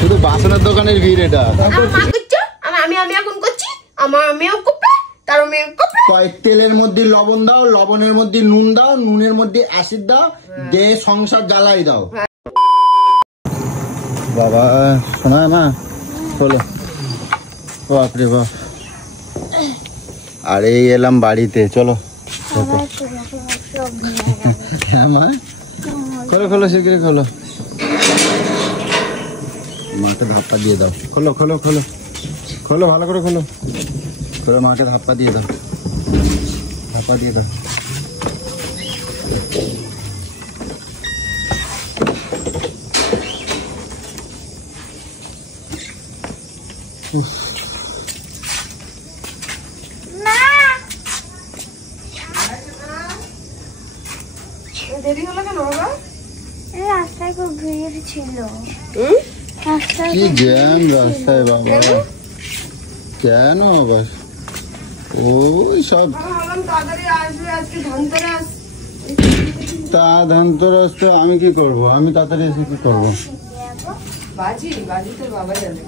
শুধু বাসনের দোকানের ভিড় এটা। তেলের মধ্যে লবণ দাও, লবণের মধ্যে নুন দাও, নুনের মধ্যে অ্যাসিড দাও, দিয়ে সংসার জ্বালাই দাও। বাবা শোনা মা চলো, বাপরে বাপ। আর এই এলাম বাড়িতে, চলো। হ্যাঁ মা, খোলো খোলো শিগগিরি খোলো। মাকে ধাপ্পা দিয়ে দাও, খোলো খোলো খোলো খোলো, ভালো করে খোলো খোলো, মাকে ধাপ্পা দিয়ে দাও, ধাপ্পা দিয়ে দাও। দেরি হলো কেন বাবা? রাস্তায় খুব ভিড় ছিল। কি জ্যাম রাস্তায় বাবা, কেন আবার ওই সব ধনতেরাস তো আমি কি করবো, আমি তাড়াতাড়ি এসে কি করবো? বাজি তো বাবা জানে।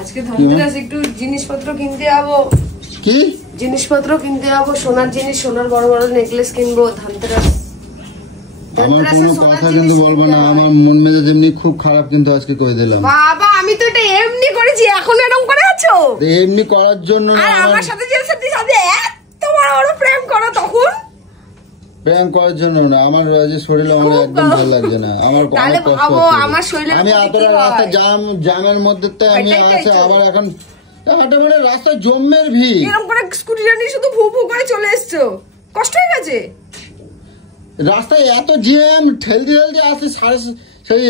আজকে ধনতেরাস, একটু জিনিসপত্র কিনতে যাবো। কি জিনিসপত্র কিনতে যাবো? সোনার জিনিস, সোনার বড় বড় নেকলেস কিনবো। ধনতেরাস আমার কোনো কথা কিন্তু বলবো না, আমার মন মেজাজ এমনি খুব খারাপ, কিন্তু আজকে কই দিলাম। বাবা আমি তো এটা এমনি করেছি, এখন এরকম করে আছো? এমনি করার জন্য না, আমার সাথে যে সাথে এত বড় বড় প্রেম করো, তখন প্রেম করার জন্য না, আমার শরীরে আমার একদম ভালো লাগছে না। আমার আমার শরীরে আমি এতটা রাস্তা জ্যামের মধ্যে তো আমি আছে, আবার এখন মানে রাস্তা জমের ভিড়। এরকম করে স্কুটিটা নিয়ে শুধু ভু ভু করে চলে এসছো, কষ্ট হয়ে গেছে। রাস্তায় এত জ্যাম, ঠেলতে আসছি সেই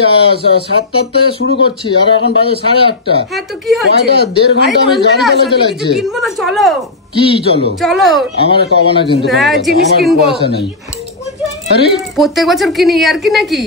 7টা থেকে শুরু করছি, আর এখন বাজে 8:30। হ্যাঁ তো কি হয়েছে? 1.5 ঘন্টা আমি গাড়ি চালাতে লাগছে। কিনবো না, চলো। কি চলো? চলো আমার কবা না, কিন্তু জিনিস কিনবো। আরে প্রত্যেক বছর কিনি আর কি নাকি,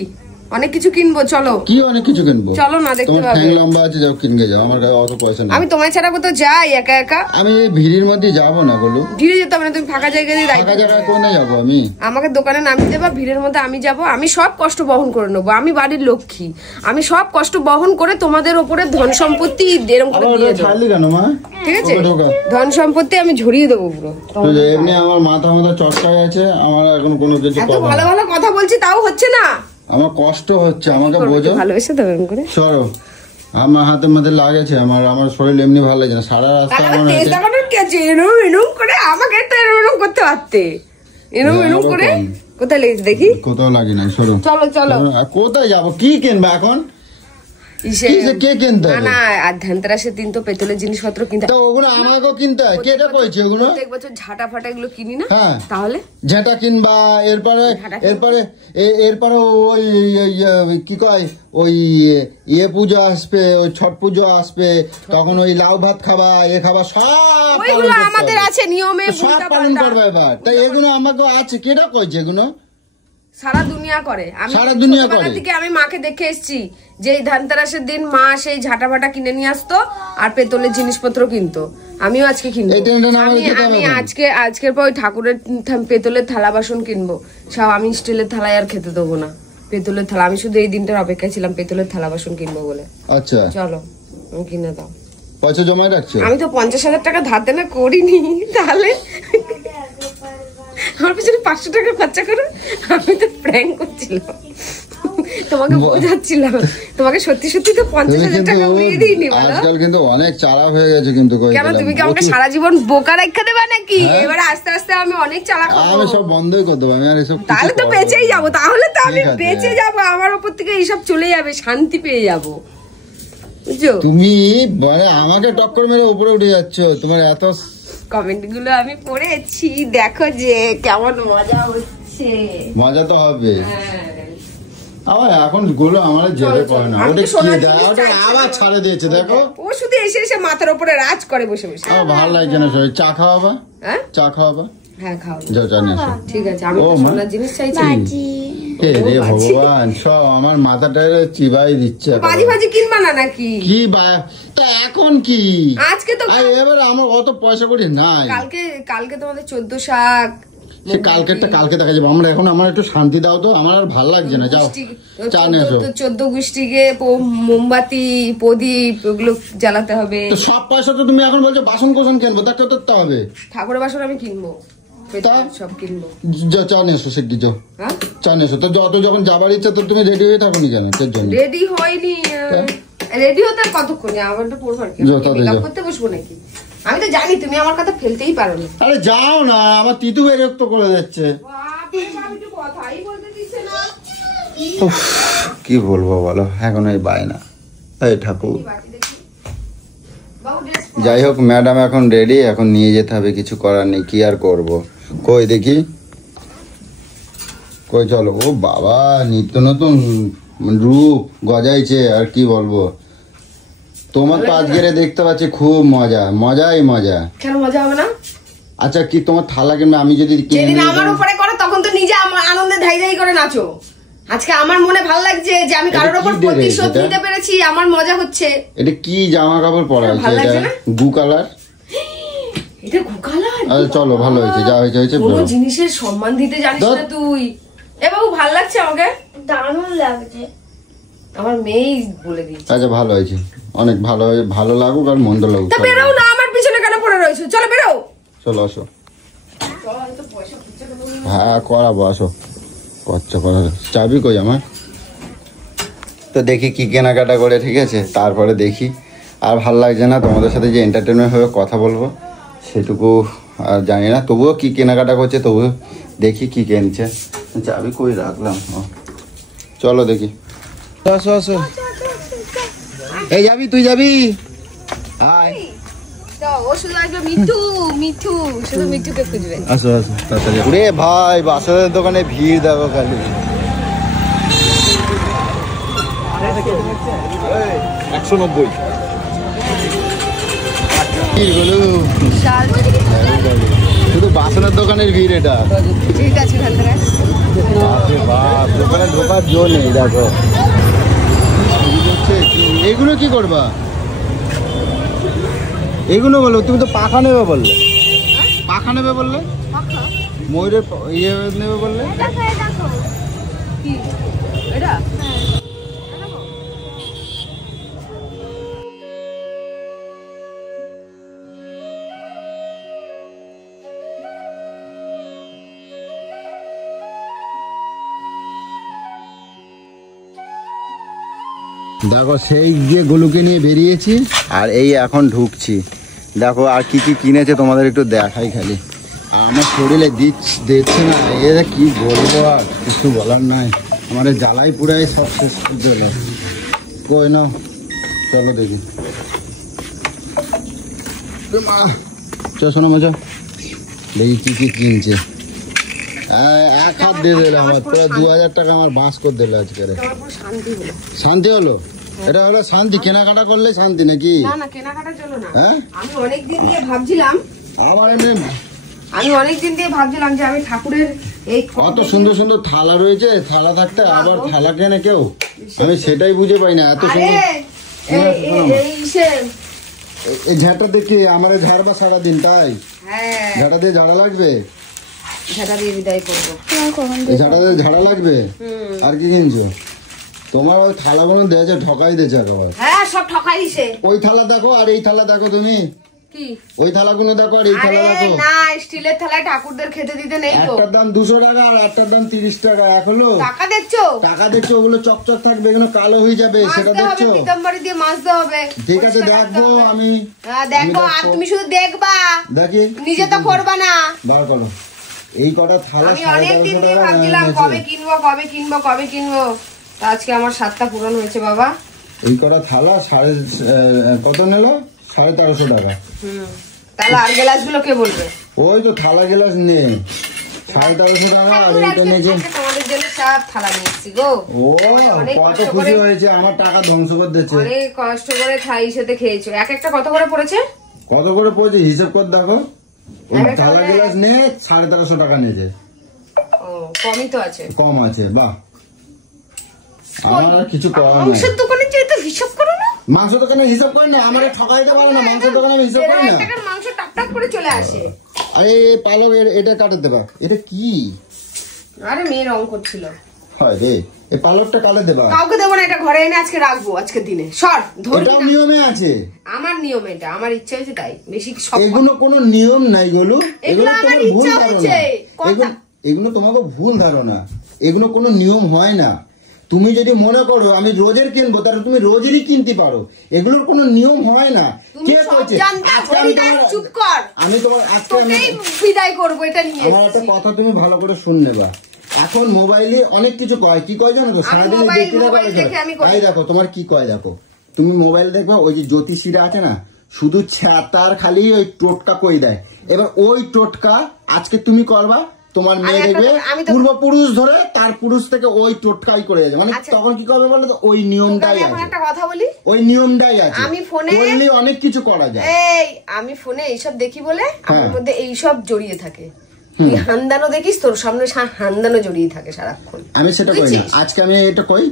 অনেক কিছু কিনবো। চলো। কি অনেক কিছু কিনবো? চলো না, দেখতে পাবে। তোমার লম্বা আছে, যাও কিনবে যাও, আমার কাছে অত পয়সা নেই। আমি তোমায় ছাড়া কোথাও যাই একা একা? আমি এই ভিড়ের মধ্যে যাব না, বলো। ভিড়ে যেতে হবে না, তুমি ফাঁকা জায়গায় দিয়ে ফাঁকা জায়গায় কোনে যাবো আমি? আমাকে দোকানে নামিয়ে দেবা, ভিড়ের মধ্যে আমি যাব, আমি সব কষ্ট বহন করে নেবো। আমি বাড়ির লক্ষ্মী, আমি সব কষ্ট বহন করে তোমাদের উপরে ধন সম্পত্তি এরকম করে দিয়ে দেবো। ছাড়লি কেন মা? ঠিক আছে, ধন সম্পত্তি আমি ঝরিয়ে দেবো পুরো। এমনি আমার মাথা চটকায় আছে, আমার এখন কোনো কিছু এত ভালো ভালো কথা বলছি, তাও হচ্ছে না। আমার কষ্ট হচ্ছে, আমাকে বোঝো। ভালোবেসে দেবে এরকম করে। সরো, আমার হাতের মধ্যে লাগেছে, আমার শরীর এমনি ভালো লাগছে না, সারা রাস্তা আমার এরম করে আমাকে তো এরম করতে পারতে, এরম করে। কোথায় লেগেছে দেখি? কোথাও লাগে না, সরো। চলো চলো। কোথায় যাবো? কি কিনবো এখন? ধনতেরাসের দিন তো পেতলের জিনিসপত্র কিনতে, ওগুলো আমাকেও কিনতে হয়। কেটা কইছে ওগুলো? প্রত্যেক বছর ঝাঁটা ফাটা এগুলো কিনি না? হ্যাঁ, তাহলে ঝাঁটা কিনবা, এরপরে ওই কি কয়, ওই পুজো আসবে, ওই ছট পুজো আসবে, তখন ওই লাউ ভাত খাবা, খাবা, সব আমাদের আছে নিয়মে, সব পালন করবে এবার। তাই এগুলো আমাকেও আছে। কেটা কইছে এগুলো? সারা দুনিয়া করে। সারা দুনিয়া করে। থেকে আমি মাকে দেখে এসেছি যে এই ধনতেরাসের দিন মা সেই ঝাঁটা ফাটা কিনে নিয়ে আসতো আর পেতলের জিনিসপত্র কিনতো। আমিও আজকে কিনবো। আমি আজকের পর ওই ঠাকুরের পেতলের থালা বাসন কিনবো সব। আমি স্টিলের থালায় আর খেতে দেবো না, পেতলের থালা। আমি শুধু এই দিনটার অপেক্ষায় ছিলাম পেতলের থালা বাসন কিনবো বলে। আচ্ছা চলো, আমি কিনে দাও। পয়সা জমা রাখছো? আমি তো 50,000 টাকা ধার দেনা করিনি, তাহলে আমার পিছনে 500 টাকা খরচা করো। আমি তো প্র্যাঙ্ক করছিলাম, তোমাকে বোঝাচ্ছিলাম। তোমাকে সত্যি সত্যি তো 50,000 টাকা উড়িয়ে দিইনি। আজকাল কিন্তু অনেক চালাক হয়ে গেছে কিন্তু। কেন, তুমি কি আমাকে সারা জীবন বোকা রেখে দেবে নাকি? এবারে আস্তে আস্তে আমি অনেক চালাক হবো। আমি সব বন্ধই করে দেবো, আমি আর এসব। তাহলে তো বেঁচেই যাবো, তাহলে তো আমি বেঁচে যাবো, আমার উপর থেকে এইসব চলে যাবে, শান্তি পেয়ে যাবো, বুঝছো? তুমি মানে আমাকে টক্কর মেরে উপরে উঠে যাচ্ছ। তোমার এত কমেন্ট গুলো আমি পড়েছি, দেখো যে কেমন মজা হচ্ছে। মজা তো হবে। আমার এখন গুলো আমার জেলে পড়ে না। ওটা আবার ছাড়ে দিয়েছে, দেখো। ও শুধু এসে এসে মাথার উপরে রাজ করে বসে বসে। আমার ভালো লাগছে না। চা খাওয়াবা? হ্যাঁ, চা খাওয়াবা? হ্যাঁ খাও। যাও চা নিয়ে আসো। ঠিক আছে, আমি সোনার জিনিস চাইছি। রে ভগবান, সব আমার মাথাটারে চিবাই দিচ্ছে। বাজি বাজি কিনবা না নাকি? কি তা এখন কি? আজকে তো এবার আমার অত পয়সা করি নাই। কালকে তোমাদের 14 শাক, সে কালকেরটা কালকে দেখা যাবে। আমরা এখন আমার একটু শান্তি দাও তো, আমার আর ভালো লাগছে না। যাও চা নিয়ে এসো। 14 গোষ্ঠীকে মোমবাতি প্রদীপ ওগুলো জ্বালাতে হবে। তো সব পয়সা তো তুমি এখন বলছো বাসন কোসন কিনবো, তাকে তো হবে। ঠাকুরের বাসন আমি কিনবো, সব কিনবো। চা নিয়ে এসো শিগগির, যাও চা নিয়ে এসো। তো যত যখন যাবার ইচ্ছা তো তুমি রেডি হয়ে থাকো নি কেন? রেডি হয়নি, রেডি হতে কতক্ষণ? আমার তো পড়বার কি মেকআপ করতে বসবো নাকি? আমি তো জানি তুমি আমার কথা ফেলতেই পারো না। আরে যাও না, আমার তিতু বিরক্ত করে যাচ্ছে। কি বলবো বলো, এখন এই বায়না। এই ঠাকুর, যাই হোক ম্যাডাম এখন রেডি, এখন নিয়ে যেতে হবে, কিছু করার নেই। কি আর করব, কই দেখি, কই চলো। ও বাবা, নিত্য নতুন রূপ গজাইছে, আর কি বলবো। তোমার তো আজকের দেখতে পাচ্ছি খুব মজা, মজাই মজা। কেন মজা হবে না? আচ্ছা কি তোমার থালা কিনবে? আমি যদি যেদিন আমার উপরে করো তখন তো নিজে আনন্দে ধাই ধাই করে নাচো। আজকে আমার মনে ভালো লাগছে যে আমি কারোর উপর প্রতিশোধ নিতে পেরেছি, আমার মজা হচ্ছে। এটা কি জামা কাপড় পরা আছে? এটা গু কালার। এটা গু কালার? আচ্ছা চলো, ভালো হয়েছে, যা হয়েছে হয়েছে। কোনো জিনিসের সম্মান দিতে জানিস না তুই। এ বাবু, ভালো লাগছে আমাকে? দারুণ লাগছে। আমার মেয়েই বলে দিয়েছে। আচ্ছা ভালো হয়েছে, অনেক ভালো। ভালো লাগুক আর মন্দ লাগুক, তা বেরো না, আমার পিছনে কেন পড়ে রয়েছো? চলো বেরো। চলো আসো। হ্যাঁ করাবো, আসো। কচ্ছা করা চাবি কই আমার? তো দেখি কি কেনাকাটা করে, ঠিক আছে, তারপরে দেখি। আর ভাল লাগছে না তোমাদের সাথে যে এন্টারটেনমেন্ট হয়ে কথা বলবো, সেটুকু আর জানি না। তবুও কি কেনাকাটা করছে, তবুও দেখি কি কিনছে। চাবি কই রাখলাম? চলো দেখি। আসো আসো, এই যাবি, তুই যাবি? আয়। আসো আসো তাড়াতাড়ি। রে ভাই, বাসনের দোকানে ভিড় দেখো খালি। 190 শুধু বাসনের দোকানের ভিড় এটা। ঠিক আছে, দোকানে ঢোকার জো নেই। দেখো এইগুলো কি করবা? এইগুলো বলো, তুমি তো পাখা নেবে বললে। পাখা নেবে বললে, ময়ূরের ইয়ে নেবে বললে। দেখো সেই গিয়ে গোলুকে নিয়ে বেরিয়েছি, আর এই এখন ঢুকছি। দেখো আর কি কি কিনেছে তোমাদের একটু দেখাই খালি। আমার শরীরে দিচ্ছে না, এরা কি বলবো, আর কিছু বলার নাই। আমার জ্বালাই পুরাই সব শেষ করে কই না। চলো দেখি, শোনো মজা দেখি কি কি কিনছে। এক হাত দিয়ে দিলে আমার পুরো 2000 টাকা আমার বাঁশ করে দিল আজকে। শান্তি হলো? এটা হলো শান্তি? কেনাকাটা করলে শান্তি নাকি? না না, কেনাকাটার জন্য না। আমি অনেকদিন দিয়ে ভাবছিলাম, যে আমি ঠাকুরের এই কত সুন্দর সুন্দর থালা রয়েছে, থালা থাকতে আবার থালা কেনে কেউ? আমি সেটাই বুঝে পাই না। এত সুন্দর এই ঝাঁটা দেখি আমার ঝাড়বা সারাদিন, তাই ঝাঁটা দিয়ে ঝাড়া লাগবে, ঝাঁটা দিয়ে বিদায় করবো। ঝাঁটা দিয়ে ঝাড়া লাগবে। আর কি কিনছো? তোমার ওই থালাগুলো দিয়েছে, ঠকাই দিয়েছে একেবারে। হ্যাঁ, সব ঠকাই দিছে। ওই থালা দেখো আর এই থালা দেখো তুমি। কি ওই থালাগুলো দেখো আর এই থালা দেখো। না, স্টিলের থালায় ঠাকুরদের খেতে দিতে নেই তো। একটার দাম 200 টাকা আর একটার দাম 30 টাকা। এক হলো টাকা দেখছো? টাকা দেখছো, ওগুলো চকচক থাকবে, এগুলো কালো হয়ে যাবে, সেটা দেখছো? পিতাম্বরী দিয়ে মাজতে হবে। ঠিক আছে দেখবো আমি। দেখো, আর তুমি শুধু দেখবা, দেখি নিজে তো করবা না। বার করো এই কটা থালা। আমি অনেকদিন দিয়ে ভাবছিলাম কবে কিনবো। আজকে আমার 7টা পূরণ হয়েছে বাবা। এই কটা থালা কত নিল? 1350 টাকা। তাহলে আর গ্লাস গুলো কে বলবে? ওই তো থালা গ্লাস নেই, 1350 টাকা। আর এইটা নিয়েছে তোমাদের জন্য সব থালা নিয়েছি গো। ও কত খুশি হয়েছে, আমার টাকা ধ্বংস করে দিয়েছে। অনেক কষ্ট করে খাই সাথে খেয়েছো। এক একটা কত করে পড়েছে? কত করে পড়েছে হিসাব কর দেখো। থালা গ্লাস নিয়ে 1350 টাকা নিয়েছে। ও, কমই তো আছে। কম আছে, বাহ। আমার আর কিছু করার নাই। মাংসের দোকানে যেয়ে তো হিসাব করো না। মাংস দোকানে হিসাব করি না, আমারে ঠকাইতে পারে না। মাংসের দোকানে আমি হিসাব করি না। টাকার মাংস টাক টাক করে চলে আসে। আরে পালক এটা কাটে দেবা। এটা কি? আরে মেয়ে রং করছিল। হয় রে, এই পালকটা কাটে দেবা। কাউকে দেবো না, এটা ঘরে এনে আজকে রাখবো আজকের দিনে। সর ধরি এটা নিয়মে আছে। আমার নিয়ম এটা, আমার ইচ্ছা হয়েছে তাই। বেশি এগুলো কোনো নিয়ম নাই গুলো। এগুলো আমার ইচ্ছা হয়েছে। এগুলো তোমাকে ভুল ধারণা। এগুলো কোনো নিয়ম হয় না। তুমি যদি মনে করো আমি রোজের কিনবো, তাহলে তুমি রোজেরই কিনতে পারো। এগুলোর কোনো নিয়ম হয় না। কে কইছে? চুপ কর। আমি তোমার আজকে বিদায় করবো এটা নিয়ে। আমার একটা কথা তুমি ভালো করে শুনে নেবা। এখন মোবাইলে অনেক কিছু কয়। কি কয় জানো তো? সারাদিন দেখো তোমার কি কয়। দেখো তুমি মোবাইল দেখবা, ওই যে জ্যোতিষীরা আছে না, শুধু ছাতার খালি ওই টোটকা কই দেয়। এবার ওই টোটকা আজকে তুমি করবা, তোমার মেয়ে দেখবে পূর্বপুরুষ ধরে তার পুরুষ থেকে ওই টোটকাই করে যাবে। মানে তখন কি করবে বলো তো? ওই নিয়মটাই আছে। একটা কথা বলি, ওই নিয়মটাই আছে। আমি ফোনে অনেক কিছু করা যায়। আমি ফোনে এইসব দেখি বলে আমার মধ্যে এইসব জড়িয়ে থাকে। তুই হান্দানো দেখিস, তোর সামনে হান্দানো জড়িয়ে থাকে সারাক্ষণ। আমি সেটা কই না, আজকে আমি এটা কই।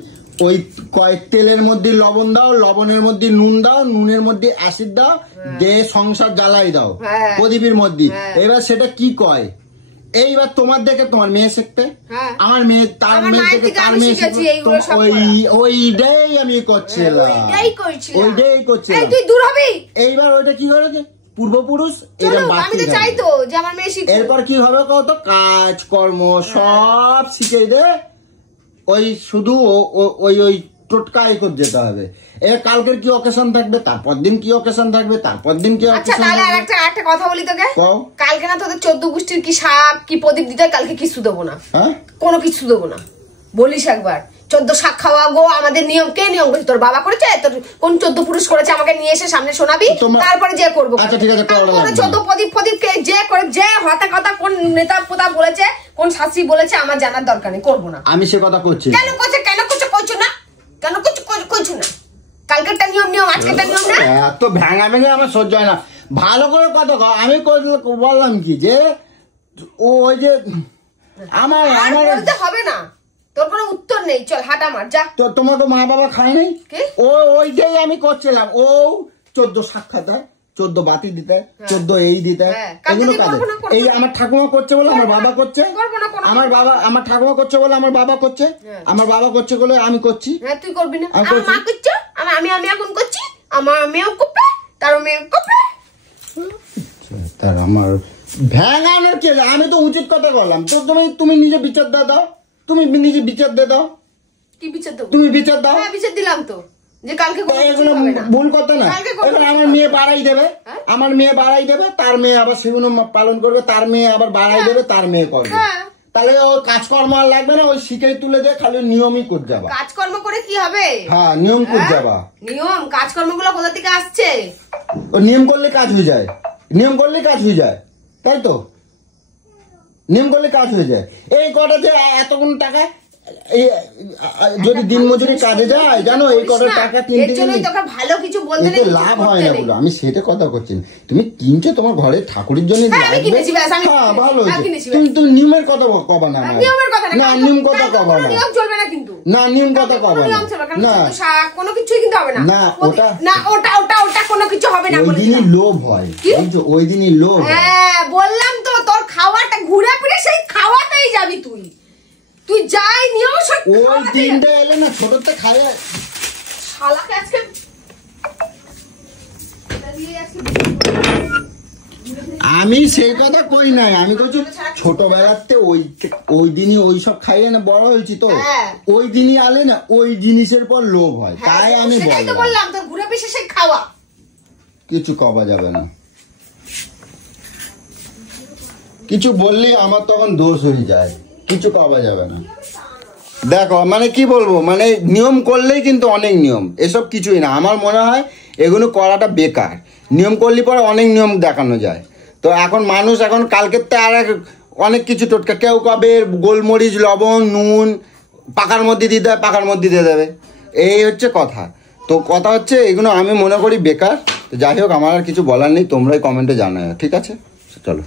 ওই কয়েক তেলের মধ্যে লবণ দাও, লবণের মধ্যে নুন দাও, নুনের মধ্যে অ্যাসিড দাও, দিয়ে সংসার জ্বালাই দাও প্রদীপের মধ্যে। এবার সেটা কি কয়? এইবার তোমার দেখে তোমার মেয়ে শিখবে, আমার মেয়ে তার মেয়ে দেখে তার মেয়ে শিখবে। ওইটাই আমি করছিলাম, ওইটাই করছিলাম। এইবার ওইটা কি করেছে পূর্বপুরুষ, এরপর কি হবে কত? কাজ কর্ম সব শিখে দে। ওই শুধু ওই ওই টোটকাই করে যেতে হবে। কালকের কি অকেশন থাকবে, তারপর দিন কি অকেশন থাকবে, তারপর দিন কি অকেশন থাকবে। একটা কথা বলি তোকে, কালকে না তোদের 14 গোষ্ঠীর কি শাক কি প্রদীপ দিতে, কালকে কিছু দেবো না, কোনো কিছু দেবো না। বলিস একবার 14 শাক খাওয়া গো আমাদের নিয়ম। কে নিয়ম করেছে? তোর বাবা করেছে? তোর কোন 14 পুরুষ করেছে? আমাকে নিয়ে এসে সামনে শোনাবি, তারপরে যে করবো। আচ্ছা ঠিক আছে, 14 প্রদীপ কে যে করে, যে হতা কথা কোন নেতা পোতা বলেছে, কোন শাস্ত্রী বলেছে, আমার জানার দরকার নেই, করবো না। আমি সে কথা করছি। কেন করছো? কেন করছো? করছো না কেন? করছো না? কালকেরটা নিয়ম, আজকেরটা নিয়ম না। এত ভেঙা ভেঙে আমার সহ্য হয় না। ভালো করে কথা কও। আমি বললাম কি যে ওই যে আমার বলতে হবে না, তোর কোনো উত্তর নেই। চল হাঁটা মার যা। তো তোমাকে মা বাবা খায় নাই? ওইটাই আমি করছিলাম। ও 14 সাক্ষাৎ দেয়, 14 বাতি দিতে, 14 এই দিতে, এগুলো কাজে। এই আমার ঠাকুমা করছে বলে আমার বাবা করছে, আমার ঠাকুমা করছে বলে আমার বাবা করছে, আমার বাবা করছে বলে আমি করছি। তুই করবি না? আমার মা করছে, আমি এখন করছি, আমার মেয়েও করবে, তার মেয়ে করবে। তার আমার ভ্যাঙানোর কে? আমি তো উচিত কথা বললাম। তো তুমি নিজে বিচার দাও। তুমি নিজে বিচার দিয়ে দাও। কি বিচার দেবো? তুমি বিচার দাও। বিচার দিলাম তো, যে কালকে এগুলো ভুল কথা না। এবার আমার মেয়ে বাড়াই দেবে, আমার মেয়ে বাড়াই দেবে, তার মেয়ে আবার সেগুলো পালন করবে, তার মেয়ে আবার বাড়াই দেবে, তার মেয়ে করবে। তাহলে ও কাজকর্ম আর লাগবে না, ওই শিখে তুলে দিয়ে খালি নিয়মই করে যাবা। কাজকর্ম করে কি হবে? হ্যাঁ, নিয়ম করে যাবা। নিয়ম কাজকর্ম গুলো কোথা থেকে আসছে? ও নিয়ম করলে কাজ হয়ে যায়, নিয়ম করলে কাজ হয়ে যায়, তাই তো? নিয়ম করলে কাজ হয়ে যায়। এই কটা যে এতগুলো টাকা যদি দিন মজুরি কাজে যায়, জানো এই কটা টাকা কিনতে গেলে ভালো কিছু বলতে লাভ হয় না বলো। আমি সেটা কথা করছি। তুমি কিনছো তোমার ঘরে ঠাকুরের জন্য, ভালো তুমি নিয়মের কথা কবা না, নিয়ম কথা কবা না, না নিয়ম কথা কবা না, কোনো কিছুই কিন্তু হবে না, না ওটা ওটা কোনো কিছু হবে না। ওই দিনই লোভ হয়, ওই দিনই লোভ। হ্যাঁ বললাম তো, তোর খাওয়াটা ঘুরে ফিরে সেই খাওয়াতেই যাবি তুই। তুই যাই নিও, ওই দিনটা এলে না ছোটতে খায়। শালাকে আজকে আমি সেই কথা কই নাই, আমি কইছি ছোটবেলাতে ওই দিনই ওই সব খাইয়ে না বড় হয়েছি তো, ওই দিনই আলে না ওই জিনিসের পর লোভ হয়, তাই আমি বললাম তোর ঘুরে ফিরে সেই খাওয়া। কিছু কবা যাবে না, কিছু বললে আমার তখন দোষ হয়ে যায়, কিছু পাওয়া যাবে না। দেখো মানে কি বলবো, মানে নিয়ম করলেই কিন্তু অনেক নিয়ম, এসব কিছুই না। আমার মনে হয় এগুলো করাটা বেকার। নিয়ম করলে পরে অনেক নিয়ম দেখানো যায়। তো এখন মানুষ এখন কালকের তো আর অনেক কিছু টোটকা, কেউ কবে গোলমরিচ লবণ নুন পাকার মধ্যে দিতে হয়, পাকার মধ্যে দিয়ে দেবে, এই হচ্ছে কথা। তো কথা হচ্ছে এগুলো আমি মনে করি বেকার। তো যাই হোক, আমার আর কিছু বলার নেই, তোমরাই কমেন্টে জানাও, ঠিক আছে? চলো।